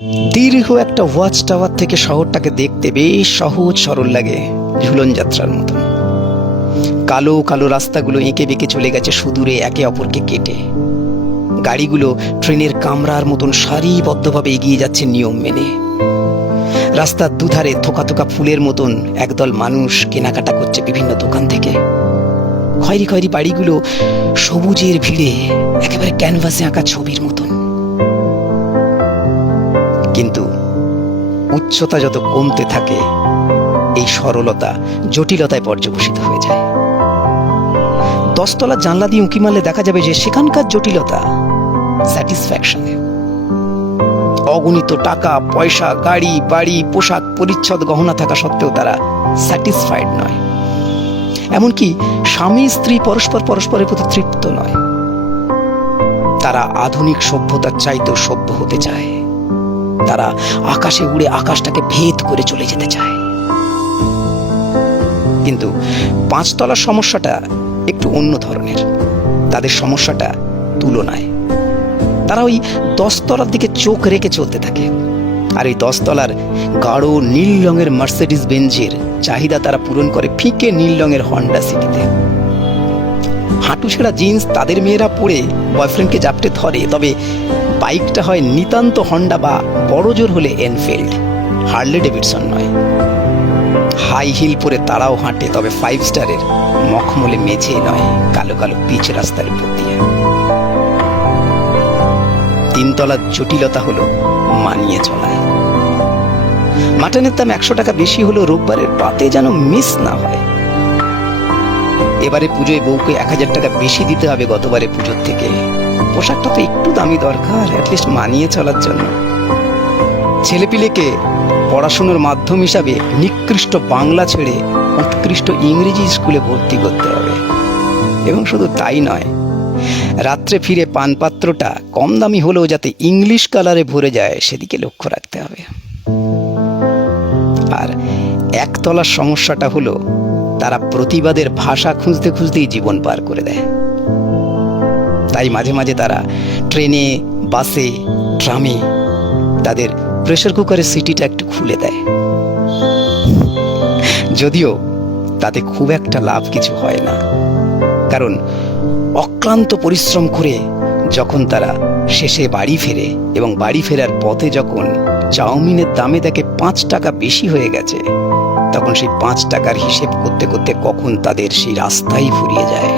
দীর্ঘ একটা watch tower থেকে শহরটাকে দেখতে বেশ সহজ সরল লাগে, ঝুলন যাত্রার মতন। কালো কালো রাস্তাগুলো এঁকে বেঁকে চলে গেছে সুদূরে একে অপরকে কেটে। গাড়িগুলো ট্রেনের কামরার মতন সারিবদ্ধভাবে এগিয়ে যাচ্ছে নিয়ম মেনে। রাস্তার দুধারে থোকা থোকা ফুলের মতন একদল মানুষ কেনাকাটা করছে বিভিন্ন দোকান থেকে। খয়েরি খয়েরি বাড়িগুলো সবুজের ভিড়ে একেবারে ক্যানভাসে আঁকা ছবির মতন। কিন্তু উচ্চতা যত কমতে থাকে, এই সরলতা জটিলতায় পর্যবসিত হয়ে যায়। 10 তলার জানলা দিয়ে উঁকি মারলে দেখা যাবে যে সেখানকার জটিলতা স্যাটিসফ্যাকশনে। অগণিত টাকা পয়সা, গাড়ি বাড়ি, পোশাক পরিচ্ছদ, গহনা থাকা সত্ত্বেও তারা স্যাটিসফাইড নয়। এমনকি স্বামী স্ত্রী পরস্পরের প্রতি তৃপ্ত নয়। তারা আধুনিক সভ্যতার চাইতেও সভ্য হতে চায়। তারা আকাশে উড়ে আকাশটাকে ভেদ করে চলে যেতে চায়। কিন্তু 5 তলার সমস্যাটা একটু অন্য ধরনের। তাদের সমস্যাটা তুলনায়। তারা ওই 10 তলার দিকে চোখ রেখে চলতে থাকে। আর এই 10 তলার গাঢ় নীল রঙের মার্সিডিজ বেঞ্জের চাহিদা তারা পূরণ করে ফিকে নীল রঙের হন্ডা সিটিতে। হাঁটু ছেঁড়া জিন্স তাদের মেয়েরা পরে বয়ফ্রেন্ডকে জাপটে ধরে, তবে বাইকটা হয় নিতান্ত হন্ডা বা বড় জোর হলে এনফিল্ড, হার্লে ডেভিডসন নয়। হাই হিল পরে তারাও হাঁটে, তবে 5 স্টারের মখমলে মেঝে নয়, কালো কালো পিচ রাস্তার উপর দিয়ে। 3 তলার জটিলতা হলো মানিয়ে চলায়। মাটনের দাম 100 টাকা বেশি হলো রোববারের রাতে যেন মিস না হয়। এবারে পুজোয় বউকে 1000 টাকা বেশি দিতে হবে গতবারে পুজোর থেকে। পোশাকটা তো একটু দামি দরকার, অ্যাটলিস্ট মানিয়ে চলার জন্য। ছেলেপিলেকে পড়াশোনার মাধ্যম হিসাবে নিকৃষ্ট বাংলা ছেড়ে উৎকৃষ্ট ইংরেজি স্কুলে ভর্তি করতে হবে। এবং শুধু তাই নয়, রাত্রে ফিরে পানপাত্রটা কম দামি হলেও যাতে ইংলিশ কালারে ভরে যায় সেদিকে লক্ষ্য রাখতে হবে। আর 1 তলার সমস্যাটা হলো তারা প্রতিবাদের ভাষা খুঁজতে খুঁজতেই জীবন পার করে দেয়। তাই মাঝে মাঝে তারা ট্রেনে, বাসে, ট্রামে তাদের প্রেসার কুকারের সিটিটা একটু খুলে দেয়। যদিও তাতে খুব একটা লাভ কিছু হয় না, কারণ অক্লান্ত পরিশ্রম করে যখন তারা শেষে বাড়ি ফেরে এবং বাড়ি ফেরার পথে যখন চাউমিনের দামে দেখে 5 টাকা বেশি হয়ে গেছে, তখন সেই 5 টাকার হিসেব করতে করতে কখন তাদের সেই রাস্তাই ফুরিয়ে যায়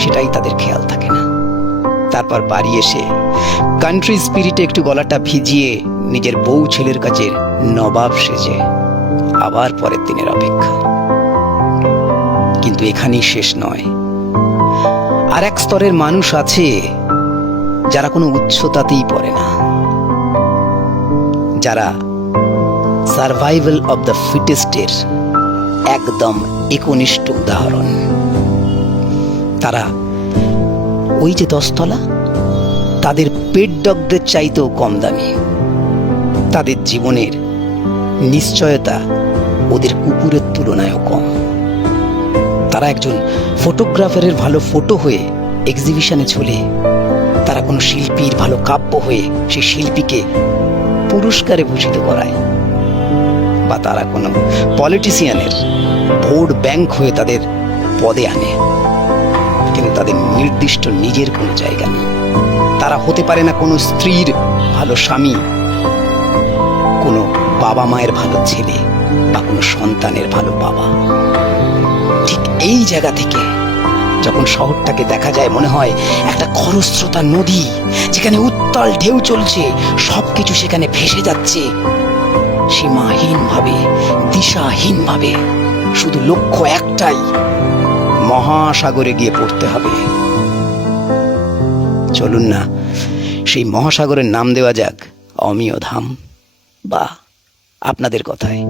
সেটাই তাদের খেয়াল থাকে না। তারপর বাড়ি এসে কান্ট্রি স্পিরিটে একটু গলাটা ভিজিয়ে নিজের বউ ছেলের কাছে নবাব সেজে আবার পরের দিনের অপেক্ষা। কিন্তু এখানেই শেষ নয়। আর এক স্তরের মানুষ আছে যারা কোনো উচ্চতাতেই পড়ে না, যারা সার্ভাইভাল অব দ্য ফিটেস্টের একদম একনিষ্ঠ উদাহরণ। তারা ওই যে 10 তলা, তাদের পেট ডগদের চাইতেও কম দামি। তাদের জীবনের নিশ্চয়তা ওদের কুকুরের তুলনায়ও কম। তারা একজন ফটোগ্রাফারের ভালো ফটো হয়ে এক্সিবিশনে ঝোলে। তারা কোনো শিল্পীর ভালো কাব্য হয়ে সেই শিল্পীকে পুরস্কারে ভূষিত করায়। বা তারা কোনো পলিটিশিয়ানের ভোট ব্যাংক হয়ে তাদের পদে আনে। কিন্তু তাদের নির্দিষ্ট নিজের কোনো জায়গা নেই। তারা হতে পারে না কোনো স্ত্রীর ভালো স্বামী, কোনো বাবা মায়ের ভালো ছেলে বা কোনো সন্তানের ভালো বাবা। ঠিক এই জায়গা থেকে যখন শহরটাকে দেখা যায়, মনে হয় একটা খরস্রোতা নদী, যেখানে উত্তাল ঢেউ চলছে, সবকিছু সেখানে ভেসে যাচ্ছে সীমাহীন ভাবে, দিশাহীন ভাবে। শুধু লক্ষ্য একটাই, মহাসাগরে গিয়ে পড়তে হবে। চলুন না সেই মহাসাগরের নাম দেওয়া যাক অমিয় ধাম, বা আপনাদের কথায়